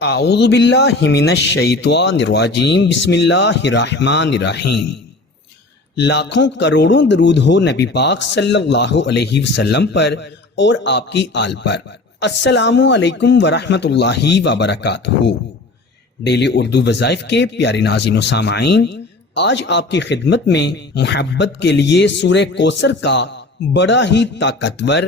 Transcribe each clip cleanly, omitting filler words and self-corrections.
اعوذ باللہ من الشیطان الرجیم بسم اللہ الرحمن الرحیم۔ لاکھوں کروڑوں درود ہو نبی پاک صلی اللہ علیہ وسلم پر اور آپ کی آل پر۔ السلام علیکم ورحمۃ اللہ وبرکاتہ۔ ڈیلی اردو وظائف کے پیارے ناظرین و سامعین، آج آپ کی خدمت میں محبت کے لیے سورہ کوثر کا بڑا ہی طاقتور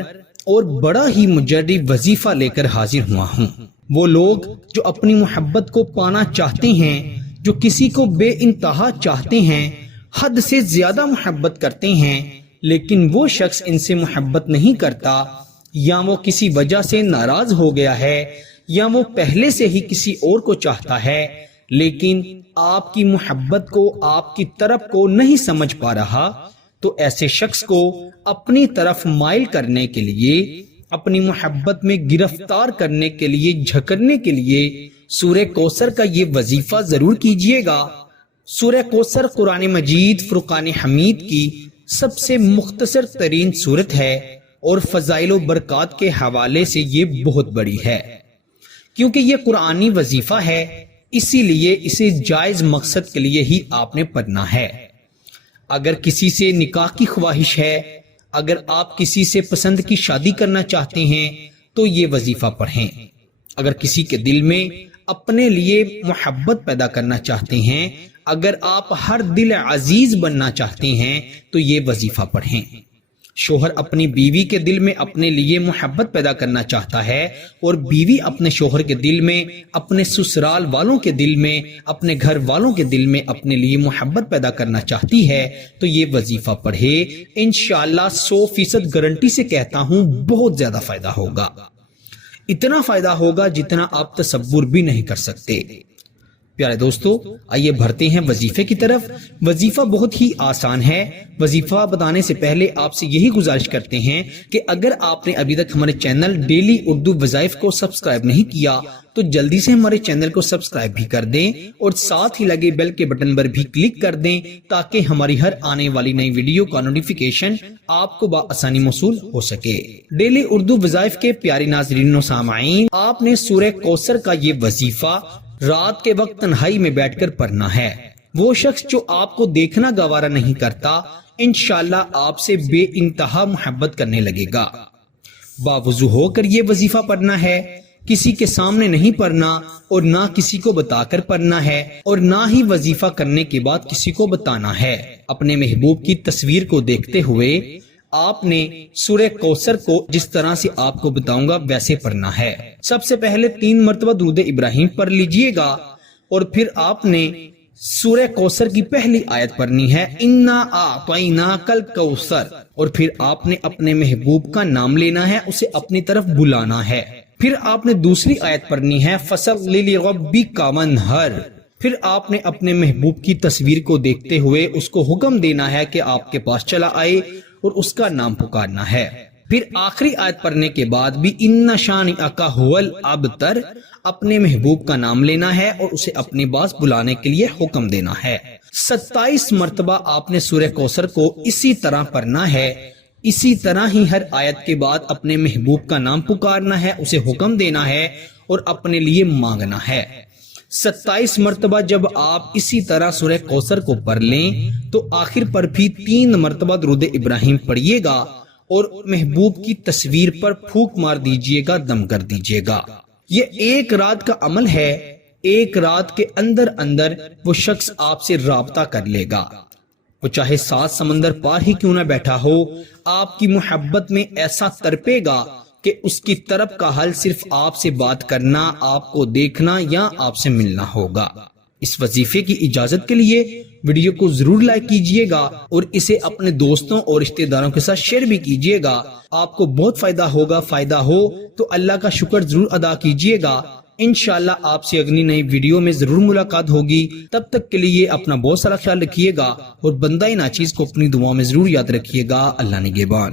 اور بڑا ہی مجرب وظیفہ لے کر حاضر ہوا ہوں۔ وہ لوگ جو اپنی محبت کو پانا چاہتے ہیں، جو کسی کو بے انتہا چاہتے ہیں، حد سے زیادہ محبت کرتے ہیں، لیکن وہ شخص ان سے محبت نہیں کرتا، یا وہ کسی وجہ سے ناراض ہو گیا ہے، یا وہ پہلے سے ہی کسی اور کو چاہتا ہے، لیکن آپ کی محبت کو، آپ کی طرف کو نہیں سمجھ پا رہا، تو ایسے شخص کو اپنی طرف مائل کرنے کے لیے، اپنی محبت میں گرفتار کرنے کے لیے، جھکرنے کے لیے سورہ کوثر کا یہ وظیفہ ضرور کیجئے گا۔ سورہ کوثر قرآن مجید فرقان حمید کی سب سے مختصر ترین سورت ہے اور فضائل و برکات کے حوالے سے یہ بہت بڑی ہے۔ کیونکہ یہ قرآنی وظیفہ ہے، اسی لیے اسے جائز مقصد کے لیے ہی آپ نے پڑھنا ہے۔ اگر کسی سے نکاح کی خواہش ہے، اگر آپ کسی سے پسند کی شادی کرنا چاہتے ہیں تو یہ وظیفہ پڑھیں۔ اگر کسی کے دل میں اپنے لیے محبت پیدا کرنا چاہتے ہیں، اگر آپ ہر دل عزیز بننا چاہتے ہیں تو یہ وظیفہ پڑھیں۔ شوہر اپنی بیوی کے دل میں اپنے لیے محبت پیدا کرنا چاہتا ہے، اور بیوی اپنے شوہر کے دل میں، اپنے سسرال والوں کے دل میں، اپنے گھر والوں کے دل میں اپنے لیے محبت پیدا کرنا چاہتی ہے تو یہ وظیفہ پڑھے۔ انشاءاللہ 100% گارنٹی سے کہتا ہوں بہت زیادہ فائدہ ہوگا، اتنا فائدہ ہوگا جتنا آپ تصور بھی نہیں کر سکتے۔ پیارے دوستو، آئیے بڑھتے ہیں وظیفے کی طرف۔ وظیفہ بہت ہی آسان ہے۔ وظیفہ بتانے سے پہلے آپ سے یہی گزارش کرتے ہیں کہ اگر آپ نے ابھی تک ہمارے چینل ڈیلی اردو وظائف کو سبسکرائب نہیں کیا تو جلدی سے ہمارے چینل کو سبسکرائب بھی کر دیں، اور ساتھ ہی لگے بیل کے بٹن پر بھی کلک کر دیں تاکہ ہماری ہر آنے والی نئی ویڈیو کا نوٹیفیکیشن آپ کو بآسانی موصول ہو سکے۔ ڈیلی اردو وظائف کے پیارے ناظرین و سامعین، آپ نے سورہ کوثر کا یہ وظیفہ رات کے وقت تنہائی میں بیٹھ کر پڑھنا ہے۔ وہ شخص جو آپ کو دیکھنا گوارا نہیں کرتا، انشاءاللہ آپ سے بے انتہا محبت کرنے لگے گا۔ باوضو ہو کر یہ وظیفہ پڑھنا ہے، کسی کے سامنے نہیں پڑھنا، اور نہ کسی کو بتا کر پڑھنا ہے، اور نہ ہی وظیفہ کرنے کے بعد کسی کو بتانا ہے۔ اپنے محبوب کی تصویر کو دیکھتے ہوئے آپ نے سورہ کوثر کو جس طرح سے آپ کو بتاؤں گا ویسے پڑھنا ہے۔ سب سے پہلے 3 مرتبہ درود ابراہیم پڑھ لیجئے گا، اور پھر آپ نے سورہ کوثر کی پہلی آیت پڑھنی ہے، اِنَّا أَعْطَيْنَاكَ الْكَوْثَرَ، اور پھر آپ نے اپنے محبوب کا نام لینا ہے، اسے اپنی طرف بلانا ہے۔ پھر آپ نے دوسری آیت پڑھنی ہے، فَصَلِّ لِرَبِّكَ وَانْحَرْ، پھر آپ نے اپنے محبوب کی تصویر کو دیکھتے ہوئے اس کو حکم دینا ہے کہ آپ کے پاس چلا آئے اور اس کا نام پکارنا ہے۔ پھر آخری آیت پڑھنے کے بعد بھی اِنَّ شَانِئَكَ هُوَ الْأَبْتَرُ، اپنے محبوب کا نام لینا ہے اور اسے اپنے پاس بلانے کے لیے حکم دینا ہے۔ 27 مرتبہ آپ نے سورہ کوثر کو اسی طرح پڑھنا ہے، اسی طرح ہی ہر آیت کے بعد اپنے محبوب کا نام پکارنا ہے، اسے حکم دینا ہے اور اپنے لیے مانگنا ہے۔ 27 مرتبہ جب آپ اسی طرح سورہ کوثر کو پڑھ لیں تو آخر پر بھی 3 مرتبہ درود ابراہیم پڑھیے گا اور محبوب کی تصویر پر پھونک مار دیجئے گا، دم کر دیجئے گا۔ یہ ایک رات کا عمل ہے، ایک رات کے اندر اندر وہ شخص آپ سے رابطہ کر لے گا، وہ چاہے 7 سمندر پار ہی کیوں نہ بیٹھا ہو، آپ کی محبت میں ایسا تڑپے گا کہ اس کی طرف کا حل صرف آپ سے بات کرنا، آپ کو دیکھنا یا آپ سے ملنا ہوگا۔ اس وظیفے کی اجازت کے لیے ویڈیو کو ضرور لائک کیجئے گا اور اسے اپنے دوستوں اور رشتہ داروں کے ساتھ شیئر بھی کیجئے گا۔ آپ کو بہت فائدہ ہوگا۔ فائدہ ہو تو اللہ کا شکر ضرور ادا کیجئے گا۔ انشاءاللہ آپ سے اگلی نئی ویڈیو میں ضرور ملاقات ہوگی۔ تب تک کے لیے اپنا بہت سارا خیال رکھیے گا اور بندہ ناچیز کو اپنی دعاؤں میں ضرور یاد رکھیے گا۔ اللہ نگہبان۔